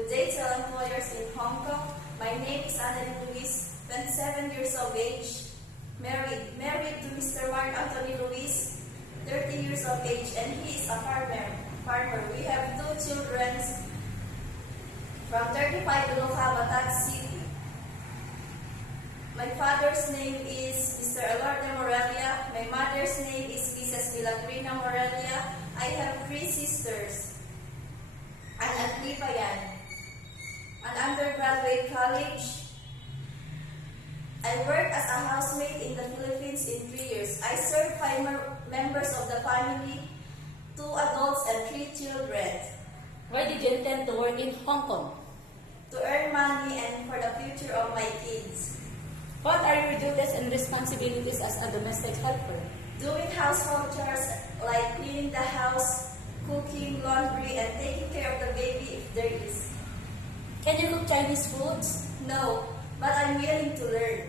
Good day to employers in Hong Kong. My name is Annalyn Luis, 27 years of age, married to Mr. Mark Anthony Luis, 30 years of age, and he is a farmer. We have two children from 35 Buluca, Bataan City. My father's name is Mr. Alarde Morelia. My mother's name is Mrs. Milagrina Morelia. I have three sisters. An Atlipayan, an undergraduate college. I worked as a housemaid in the Philippines in 3 years. I served 5 members of the family, 2 adults and 3 children. Why did you intend to work in Hong Kong? To earn money and for the future of my kids. What are your duties and responsibilities as a domestic helper? Doing household chores like cleaning the house, cooking, laundry, and taking care of the baby if there is. Can you cook Chinese foods? No, but I'm willing to learn.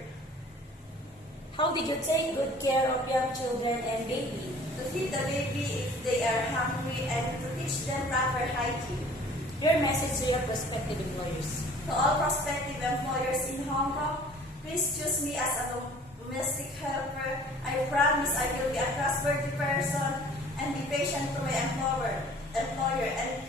How did you take good care of young children and baby? To feed the baby if they are hungry and to teach them proper hygiene. Your message to your prospective employers. To all prospective employers in Hong Kong, please choose me as a domestic helper. I promise I will be a trustworthy person and be patient to my employer and